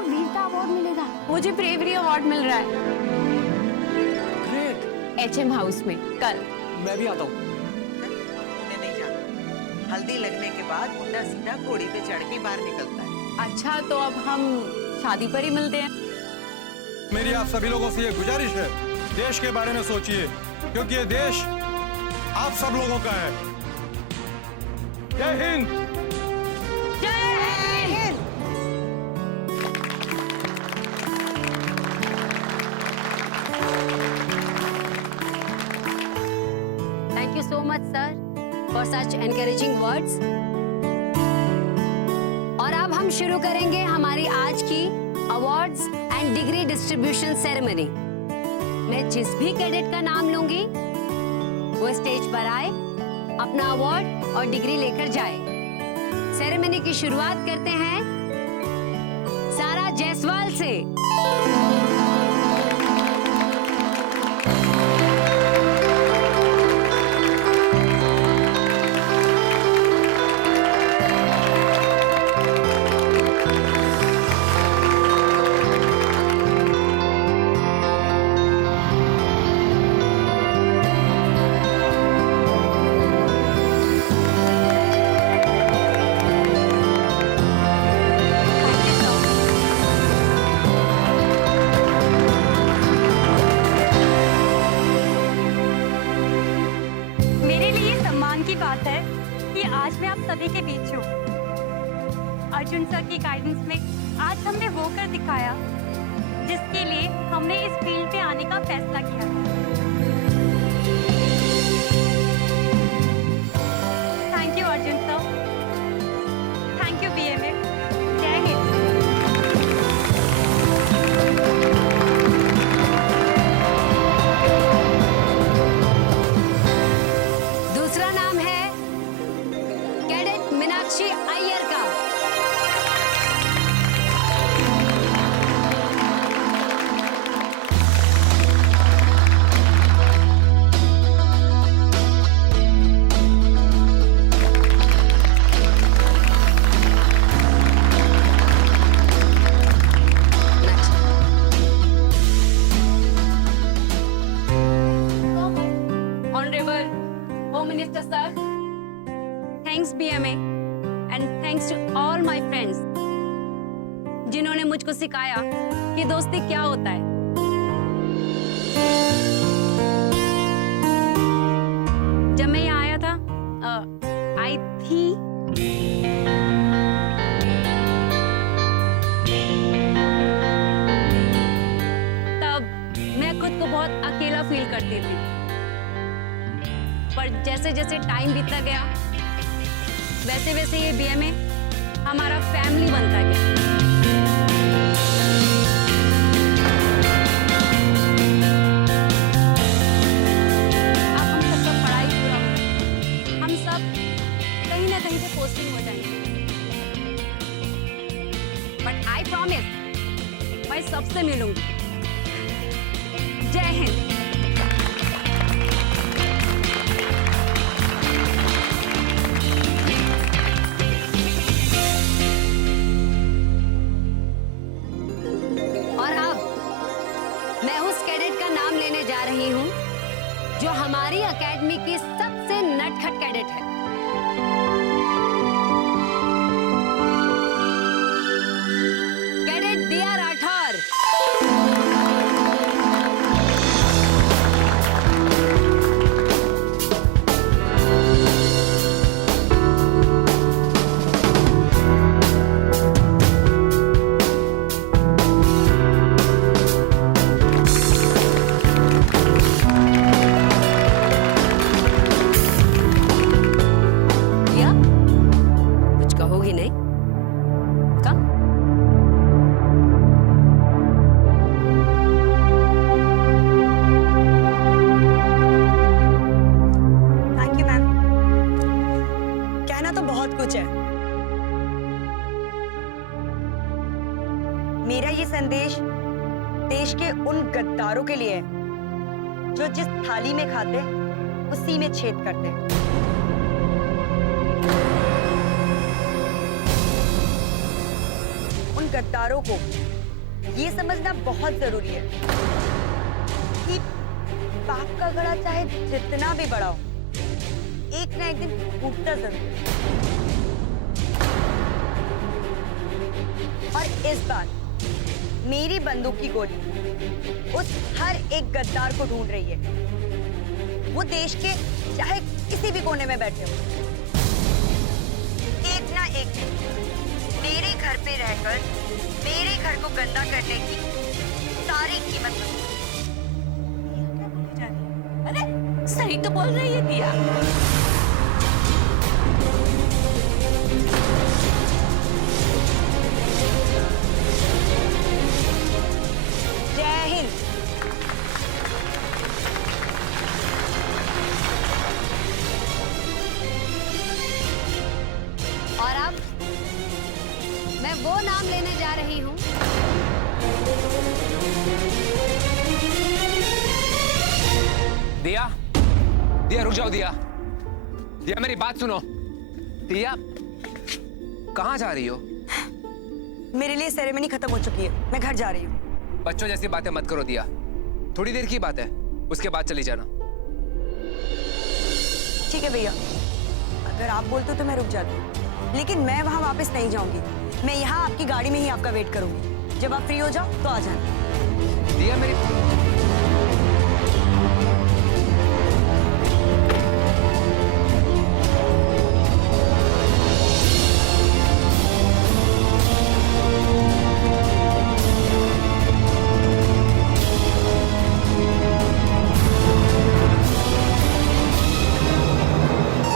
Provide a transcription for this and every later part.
वीरता अवार्ड मिलेगा। मुझे ब्रेवरी अवार्ड मिल रहा है ग्रेट। HM हाउस में कल। मैं भी आता हूँ। उन्हें नहीं जाना। हल्दी लगने के बाद मुंडा सीधा घोड़ी पे चढ़ के बाहर निकलता है। अच्छा तो अब हम शादी पर ही मिलते हैं। मेरी आप सभी लोगों से ये गुजारिश है, देश के बारे में सोचिए, क्योंकि ये देश आप सब लोगों का है। जय हिंद। जय Hind. Thank you so much, sir, for such encouraging words. और अब हम शुरू करेंगे हमारी आज की awards and degree distribution ceremony. मैं जिस भी कैडेट का नाम लूंगी वो स्टेज पर आए, अपना अवार्ड और डिग्री लेकर जाए। सेरेमनी की शुरुआत करते हैं सारा जायसवाल से। मेरे लिए सम्मान की बात है कि आज मैं आप सभी के बीच हूँ। अर्जुन सर की गाइडेंस में आज हमने वो कर दिखाया जिसके लिए हमने इस फील्ड पे आने का फैसला किया। Thank you Arjun sir. Thank you BMA। जय हिंद। दूसरा नाम है कैडेट मीनाक्षी अय्यर का। Honourable home minister sir, thanks BMA and thanks to all my friends जिन्होंने मुझको सिखाया कि दोस्ती क्या होता है। जब मैं यहाँ आया था आई थी तब मैं खुद को बहुत अकेला फील करती थी, पर जैसे जैसे टाइम बीतता गया वैसे वैसे ये BMA हमारा फैमिली बनता गया। अब हम सबका पढ़ाई पूरा हो गया, हम सब कहीं ना कहीं पे पोस्टिंग हो जाएंगे, बट आई प्रॉमिस मैं सबसे मिलूंगी। जय हिंद। और अब मैं उस कैडेट का नाम लेने जा रही हूँ जो हमारी एकेडमी की सबसे नटखट कैडेट है। कैडेट दिया राठौर। दिया, कुछ कहोगी नहीं? कम। Thank you ma'am. कहना तो बहुत कुछ है। मेरा ये संदेश देश के उन गद्दारों के लिए है जो जिस थाली में खाते उसी में छेद करते। उन उन गद्दारों को ये समझना बहुत जरूरी है कि पाप का घड़ा चाहे जितना भी बड़ा हो, एक ना एक दिन फूटता जरूर है। और इस बार मेरी बंदूक की गोली उस हर एक गद्दार को ढूंढ रही है, वो देश के चाहे किसी भी कोने में बैठे हो। एक ना एक दिन मेरे घर पे रहकर मेरे घर को गंदा करने की सारी कीमत अरे सही तो बोल रही है दिया। जय हिंद। और अब मैं वो नाम लेने जा रही हूँ दिया, दिया रुक जाओ दिया, दिया मेरी बात सुनो। दिया कहाँ जा रही हो? मेरे लिए सेरेमनी खत्म हो चुकी है, मैं घर जा रही हूँ। बच्चों जैसी बातें मत करो दिया, थोड़ी देर की बात है, उसके बाद चली जाना। ठीक है भैया, अगर आप बोलते हो तो मैं रुक जाती हूँ, लेकिन मैं वहाँ वापस नहीं जाऊंगी। मैं यहाँ आपकी गाड़ी में ही आपका वेट करूंगी। जब आप फ्री हो जाओ तो आ जाना। दिया मेरी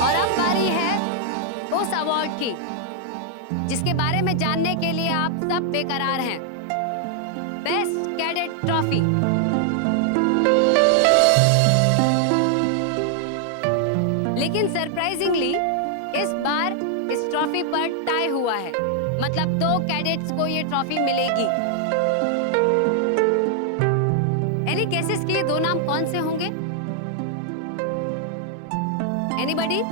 और अब बारी है उस अवार्ड की जिसके बारे में जानने के लिए आप सब बेकरार हैं। Best cadet trophy. लेकिन सरप्राइजिंगली इस बार इस ट्रॉफी पर टाई हुआ है, मतलब 2 कैडेट्स को ये ट्रॉफी मिलेगी। एनी केसेस के 2 नाम कौन से होंगे? एनीबॉडी?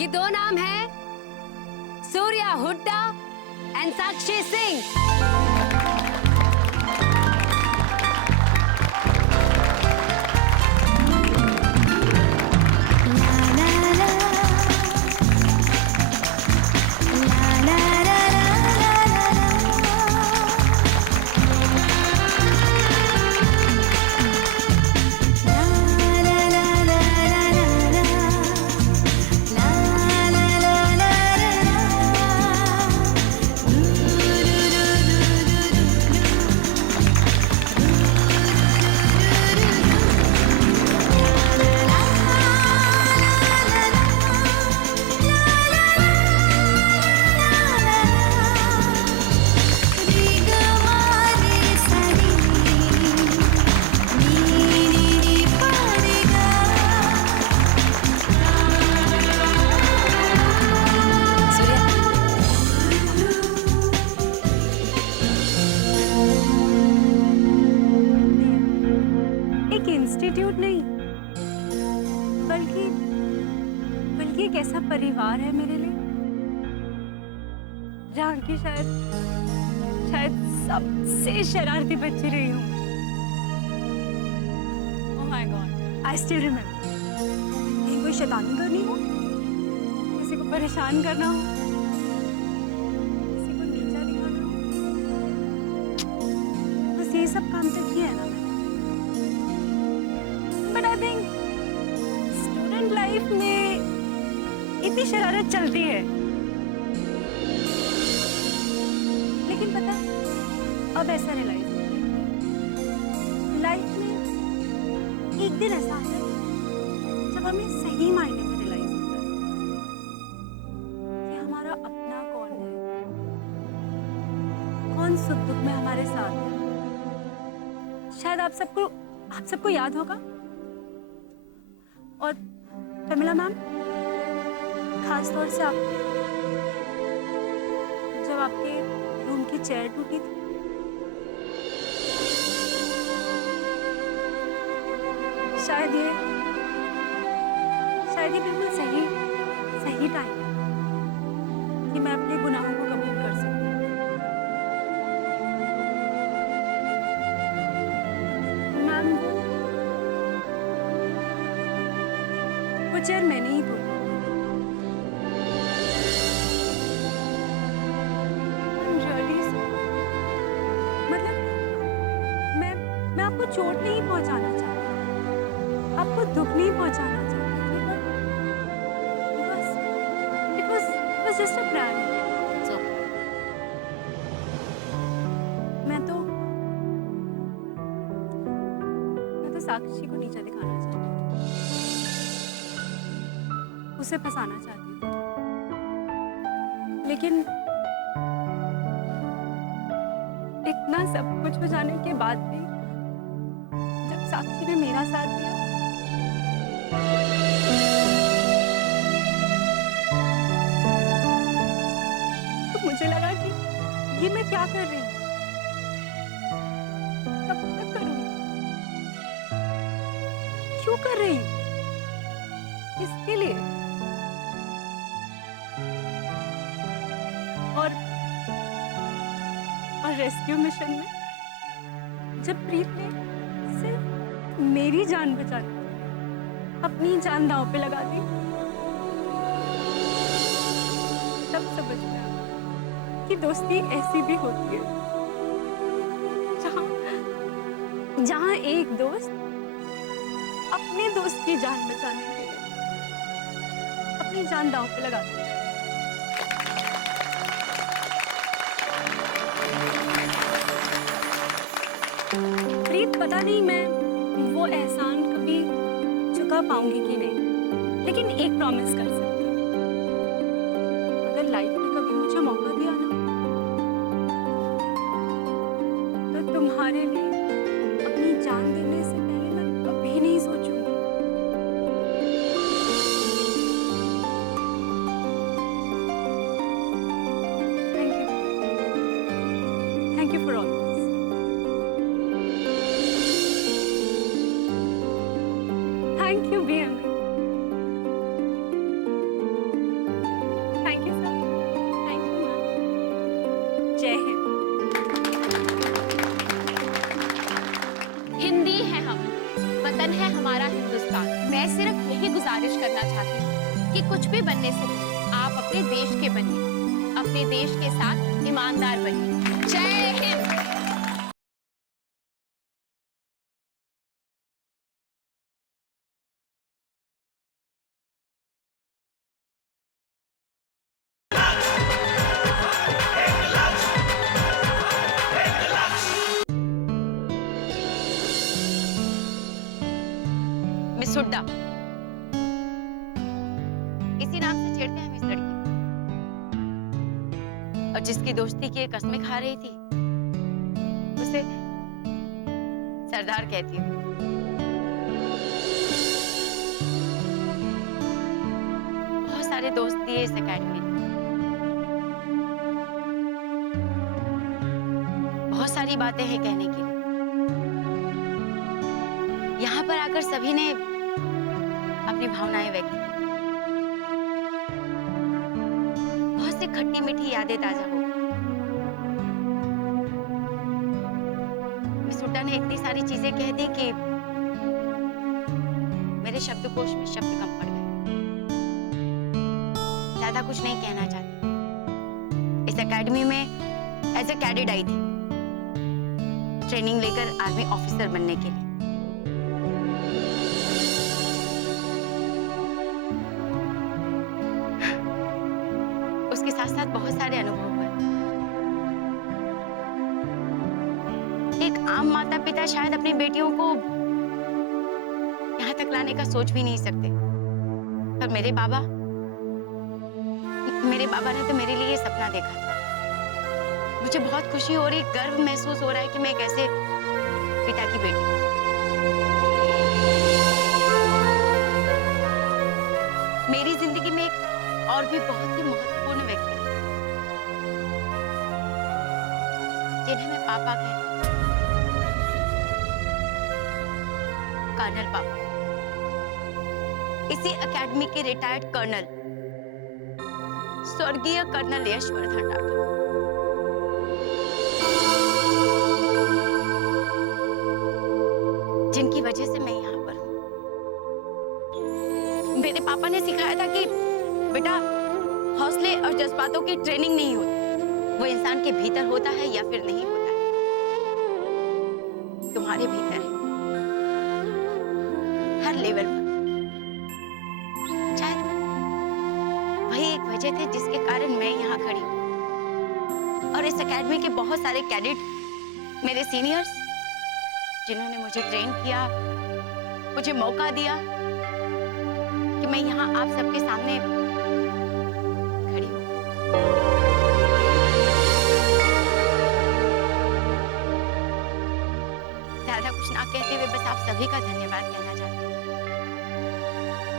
ये 2 नाम हैं Surya Hooda and Sakshi Singh. Institute नहीं, बल्कि एक ऐसा परिवार है मेरे लिए जहाँ की शायद सबसे शरारती बच्ची रही हूँ। Oh my God, I still remember. कहीं कोई शैतानी करनी हो, किसी को परेशान करना हो, किसी को नीचा दिखाना हो, बस ये सब काम तो किया है ना। But I think student life में इतनी शरारत चलती है, लेकिन पता है अब ऐसा रियलाइज लाइफ में एक दिन ऐसा आता है जब हमें सही मायने में रियलाइज होता है कि हमारा अपना कौन है, कौन सुख दुख में हमारे साथ है। शायद आप सबको याद होगा, और प्रमिला मैम खास तौर से आपको, जब आपके रूम की चेयर टूटी थी, शायद ये बिल्कुल सही सही टाइम है कि मैं अपने गुनाहों को कबूल कर सकूं। मैम, वो चेयर मैंने ही तोड़ी। Really, sir? मतलब मैं आपको चोट नहीं पहुंचाना चाहती, आपको दुख नहीं पहुंचाना चाहती, बस it was just a prank. So, मैं तो साक्षी को नीचे दिखाना चाहती थी, उसे फंसाना चाहती थी, लेकिन इतना सब कुछ हो जाने के बाद भी जब साक्षी ने मेरा साथ दिया, तो मुझे लगा कि ये मैं क्या कर रही हूँ, कब तक करूँगी, क्यों कर रही हूँ, किसके लिए? और रेस्क्यू मिशन में जब प्रीत ने सिर्फ मेरी जान बचाने अपनी जान दांव पे लगा दी, तब समझ में आया कि दोस्ती ऐसी भी होती है, जहां एक दोस्त अपने दोस्त की जान बचाने के लिए अपनी जान दांव पे लगा देता है। प्रीत, पता नहीं मैं वो एहसान कभी चुका पाऊंगी कि नहीं, लेकिन एक प्रॉमिस कर सकती हूँ, अगर लाइफ ने कभी मुझे मौका दिया ना, तो तुम्हारे लिए अपनी जान देने से पहले मैं कभी नहीं सोचूंगी। Thank you for all. Thank you, BM. Thank you, sir. Thank you, ma'am. जय हिंद। हिंदी है हम, वतन है हमारा हिंदुस्तान। मैं सिर्फ यही गुजारिश करना चाहती हूँ कि कुछ भी बनने से पहले आप अपने देश के बनिए, अपने देश के साथ ईमानदार बनिए। जय हिंद। मिस हुड्डा, इसी नाम से छेड़ते हैं हम इस लड़की को। और जिसकी दोस्ती की कस्में खा रही थी, उसे सरदार कहती हूँ। बहुत सारे दोस्त दिए इस एकेडमी ने, बहुत सारी बातें हैं कहने के लिए। यहाँ पर आकर सभी ने अपनी भावनाएं व्यक्त की, बहुत सी खट्टी मीठी यादें ताजा हो गई। मिस हुड्डा ने इतनी सारी चीजें कह दी कि मेरे शब्दकोश में शब्द कम पड़ गए। ज्यादा कुछ नहीं कहना चाहती। इस एकेडमी में एज ए कैडेट आई थी, ट्रेनिंग लेकर आर्मी ऑफिसर बनने के लिए। उसके साथ साथ बहुत सारे अनुभव हुए। एक आम माता पिता शायद अपनी बेटियों को यहाँ तक लाने का सोच भी नहीं सकते, पर मेरे बाबा ने तो मेरे लिए सपना देखा था। मुझे बहुत खुशी हो रही, गर्व महसूस हो रहा है कि मैं एक ऐसे पिता की बेटी हूँ। मेरी जिंदगी में एक और भी बहुत ही महत्वपूर्ण व्यक्ति है, जिन्हें मैं पापा कहती हूँ, कर्नल पापा। इसी एकेडमी के रिटायर्ड कर्नल स्वर्गीय कर्नल यशवर्धन राठौर। जिनकी वजह से मैं यहाँ पर हूँ। मेरे पापा ने सिखाया था कि बेटा, हौसले और जज्बातों की ट्रेनिंग नहीं होती, वो इंसान के भीतर होता है या फिर नहीं होता है। तुम्हारे भीतर है, हर लेवल पर। शायद वही एक वजह थी जिसके कारण मैं यहाँ खड़ी हूँ। और इस एकेडमी के बहुत सारे कैडेट, मेरे सीनियर्स, जिन्होंने मुझे ट्रेन किया, मुझे मौका दिया कि मैं यहाँ आप सबके सामने खड़ी हूँ। ज्यादा कुछ ना कहते हुए बस आप सभी का धन्यवाद कहना चाहती हूँ।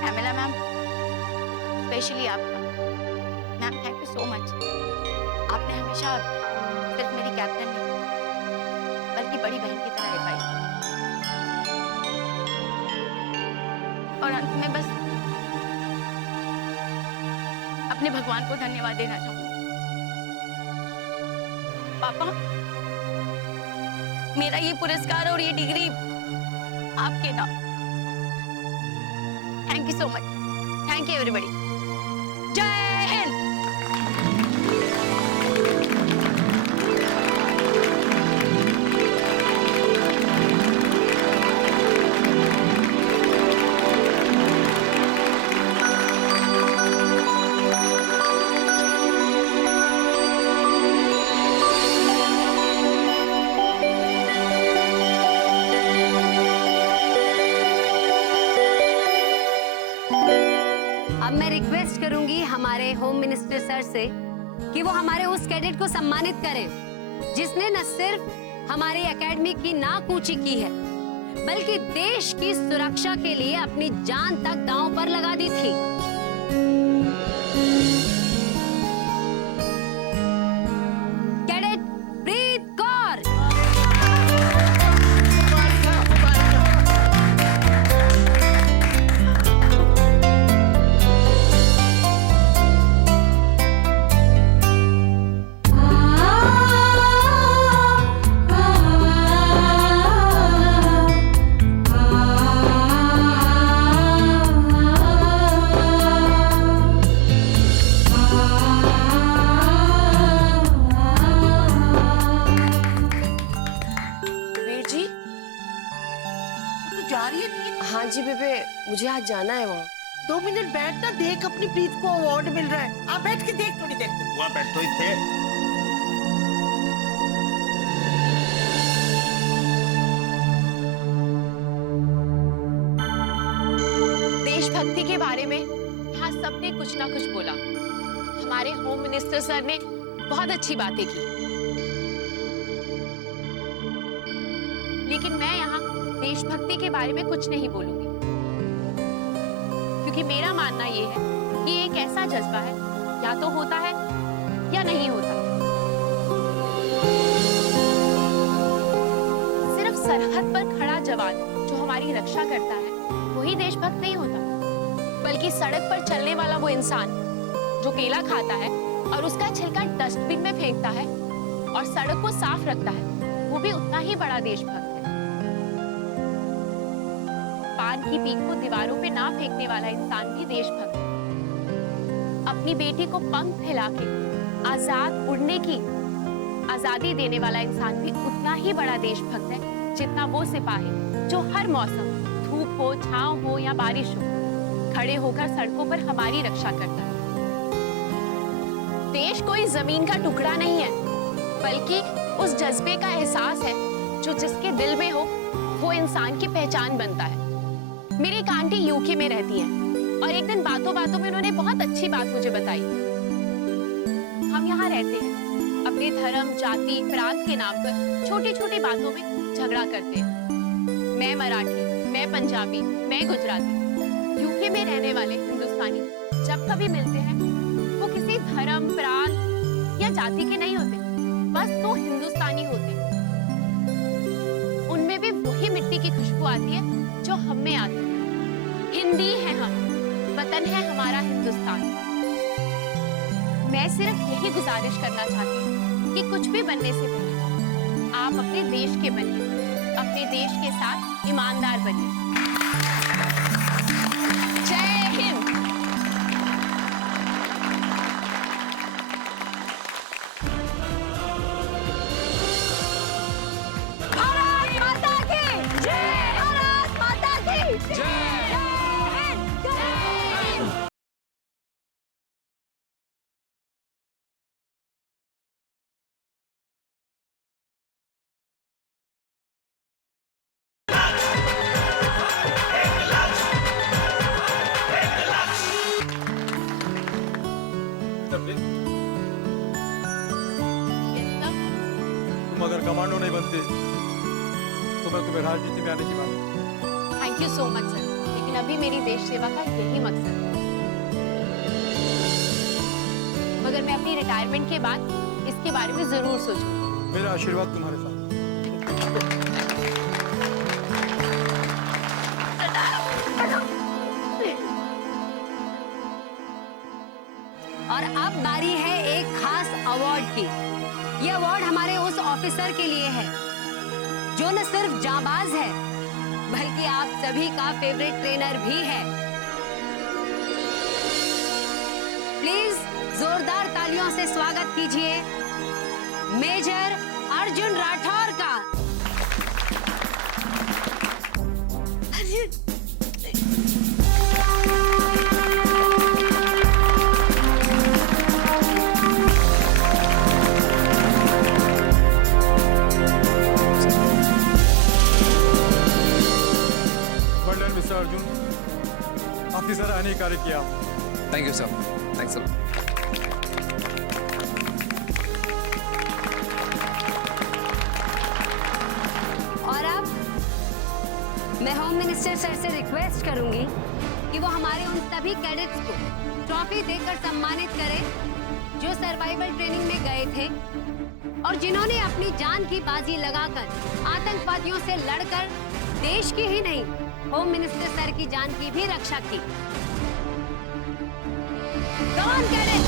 कैमिला मैम, स्पेशली आपका ma'am, thank you so much. आपने हमेशा सिर्फ मेरी कैप्टन नहीं बल्कि बड़ी बहन की तरह एडवाइस। और अंत में बस अपने भगवान को धन्यवाद देना चाहूंगी। पापा, मेरा ये पुरस्कार और ये डिग्री आपके नाम। Thank you so much. Thank you everybody. जय हिंद। अब मैं रिक्वेस्ट करूंगी हमारे होम मिनिस्टर सर से कि वो हमारे उस कैडेट को सम्मानित करें जिसने न सिर्फ हमारी एकेडमी की नाक ऊंची की है बल्कि देश की सुरक्षा के लिए अपनी जान तक दांव पर लगा दी थी। कैडेट प्रीत कौर। हाँ जी बेबे, मुझे आज जाना है वहाँ। 2 मिनट बैठ ना, देख अपनी प्रीत को अवार्ड मिल रहा है। आप बैठ के देख थोड़ी देर। वहाँ बैठो ही थे। देशभक्ति के बारे में यहाँ सबने कुछ ना कुछ बोला। हमारे होम मिनिस्टर सर ने बहुत अच्छी बातें की, लेकिन मैं यहाँ देशभक्ति के बारे में कुछ नहीं बोलूंगी, क्योंकि मेरा मानना ये है कि एक ऐसा जज्बा है, या तो होता है या नहीं होता। सिर्फ सरहद पर खड़ा जवान जो हमारी रक्षा करता है वही देशभक्त नहीं होता, बल्कि सड़क पर चलने वाला वो इंसान जो केला खाता है और उसका छिलका डस्टबिन में फेंकता है और सड़क को साफ रखता है, वो भी उतना ही बड़ा देशभक्त है। पान की पीक को दीवारों पे ना फेंकने वाला इंसान भी देशभक्त है। अपनी बेटी को पंख फैला के आजाद उड़ने की आजादी देने वाला इंसान भी उतना ही बड़ा देशभक्त है जितना वो सिपाही जो हर मौसम, धूप हो, छांव हो या बारिश हो, खड़े होकर सड़कों पर हमारी रक्षा करता है। देश कोई जमीन का टुकड़ा नहीं है, बल्कि उस जज्बे का एहसास है जो जिसके दिल में हो वो इंसान की पहचान बनता है। मेरी एक आंटी यूके में रहती हैं और एक दिन बातों बातों में उन्होंने बहुत अच्छी बात मुझे बताई। हम यहाँ रहते हैं, अपने धर्म, जाति, प्रांत के नाम पर छोटी छोटी बातों में झगड़ा करते हैं। मैं मराठी, मैं पंजाबी, मैं गुजराती। यूके में रहने वाले हिंदुस्तानी जब कभी मिलते हैं वो किसी धर्म, प्रांत या जाति के नहीं होते, बस तो हिंदुस्तानी होते। उनमें भी वही मिट्टी की खुशबू आती है जो हम में आती है। हिंदी है हम, वतन है हमारा हिंदुस्तान। मैं सिर्फ यही गुजारिश करना चाहती हूँ कि कुछ भी बनने से पहले आप अपने देश के बनिए, अपने देश के साथ ईमानदार बनिए। जय हिंद। भारत माता की जय। भारत माता की जय। तुम अगर कमांडो नहीं बनते तो मैं तुम्हें राजनीति में आने की बात। Thank you so much sir, लेकिन अभी मेरी देश सेवा का यही मकसद है। मगर मैं अपनी रिटायरमेंट के बाद इसके बारे में जरूर सोचूंगी। मेरा आशीर्वाद तुम्हारे साथ। और अब बारी है एक खास अवार्ड की। ये अवार्ड हमारे उस ऑफिसर के लिए है जो न सिर्फ जाबाज है बल्कि आप सभी का फेवरेट ट्रेनर भी है। प्लीज जोरदार तालियों से स्वागत कीजिए मेजर अर्जुन राठौर का। मिस्टर अर्जुन, ऑफिसर आने कार्य किया। Thank you sir, thanks sir. और अब मैं होम मिनिस्टर सर से रिक्वेस्ट करूंगी कि वो हमारे उन सभी कैडेट्स को ट्रॉफी देकर सम्मानित करें जो सर्वाइवल ट्रेनिंग में गए थे और जिन्होंने अपनी जान की बाजी लगाकर आतंकवादियों से लड़कर देश की ही नहीं होम मिनिस्टर सर की जान की भी रक्षा की। Come on, cadets!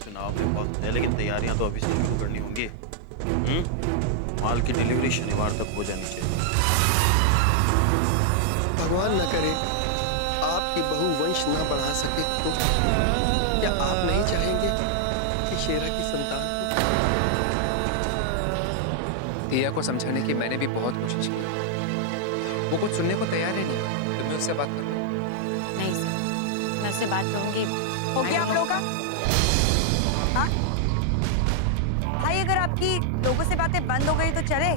चुनाव में वक्त है, लेकिन तैयारियां तो अभी से शुरू करनी होंगी। माल की डिलीवरी शनिवार तक हो जानी चाहिए। भगवान न करे आपकी बहू वंश ना बढ़ा सके तो क्या आप नहीं चाहेंगे कि शेरा की संतान दिया को समझाने की मैंने भी बहुत कोशिश की, वो कुछ सुनने को तैयार ही नहीं। तुम उससे बात करो। नहीं सर, मैं उससे बात करूंगी। हो गया आप लोगों का? हाँ? भाई अगर आपकी लोगों से बातें बंद हो गई तो चले।